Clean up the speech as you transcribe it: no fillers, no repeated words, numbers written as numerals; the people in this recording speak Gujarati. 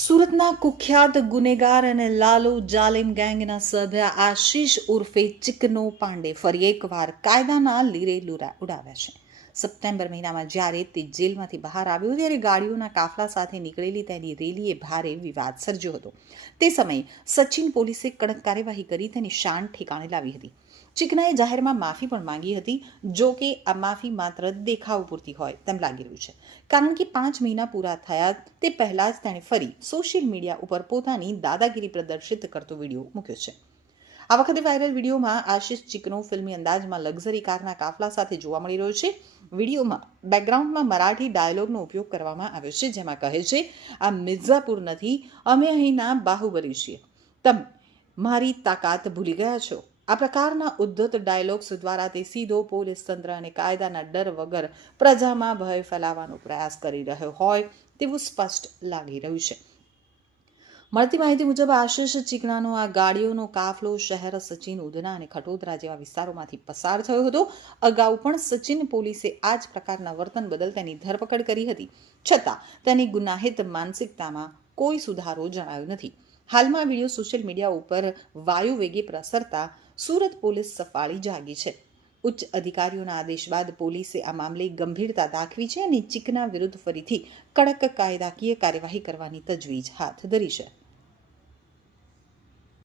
સુરતના કુખ્યાત ગુનેગાર અને લાલુ જાલિમ ગેંગના સભ્ય આશિષ ઉર્ફે ચિકનો પાંડે ફરી એકવાર કાયદાના લીરે ઉડાવ્યા છે. સપ્ટેમ્બર મહિનામાં જ્યારે તે જેલમાંથી બહાર આવ્યો ત્યારે ગાડીઓના કાફલા સાથે નીકળેલી તેની રેલીએ ભારે વિવાદ સર્જ્યો હતો. તે સમયે સચિન પોલીસે કડક કાર્યવાહી કરી તેની શાન ઠેકાણે લાવી હતી. ચિકનાએ જાહેરમાં માફી પણ માંગી હતી. જો કે આ માફી માત્ર દેખાવ પૂરતી હોય તેમ લાગી રહ્યું છે, કારણ કે 5 મહિના પૂરા થયા તે પહેલાં જ તેણે ફરી સોશિયલ મીડિયા ઉપર પોતાની દાદાગીરી પ્રદર્શિત કરતો વિડીયો મૂક્યો છે. આ વખતે વાયરલ વિડીયોમાં આશિષ ચિકનો ફિલ્મી અંદાજમાં લક્ઝરી કારના કાફલા સાથે જોવા મળી રહ્યો છે. વિડીયોમાં બેકગ્રાઉન્ડમાં મરાઠી ડાયલોગનો ઉપયોગ કરવામાં આવ્યો છે, જેમાં કહે છે, આ મિર્ઝાપુર નથી, અમે અહીંના બાહુબલી છીએ, તમે મારી તાકાત ભૂલી ગયા છો. આ પ્રકારના ઉદ્ધત ડાયલોગ્સ દ્વારા તે સીધો પોલીસ તંત્ર અને કાયદાના ડર વગર પ્રજામાં ભય ફેલાવવાનો પ્રયાસ કરી રહ્યો હોય તેવું સ્પષ્ટ લાગી રહ્યું છે. મળતી માહિતી મુજબ આશિષ ચિકનાનો આ ગાડીઓનો કાફલો શહેર સચિન, ઉધના અને ખટોદરા જેવા વિસ્તારોમાંથી પસાર થયો હતો. અગાઉ પણ સચિન પોલીસે આ જ પ્રકારના વર્તન બદલ તેની ધરપકડ કરી હતી, છતાં તેની ગુનાહિત માનસિકતામાં કોઈ સુધારો જણાયો નથી. હાલમાં વિડીયો સોશિયલ મીડિયા ઉપર વાયુ વેગે પ્રસરતા સુરત પોલીસ સફાળી જાગી છે. ઉચ્ચ અધિકારીઓના આદેશ બાદ પોલીસે આ મામલે ગંભીરતા દાખવી છે અને ચિકના વિરુદ્ધ ફરીથી કડક કાયદાકીય કાર્યવાહી કરવાની તજવીજ હાથ ધરી છે.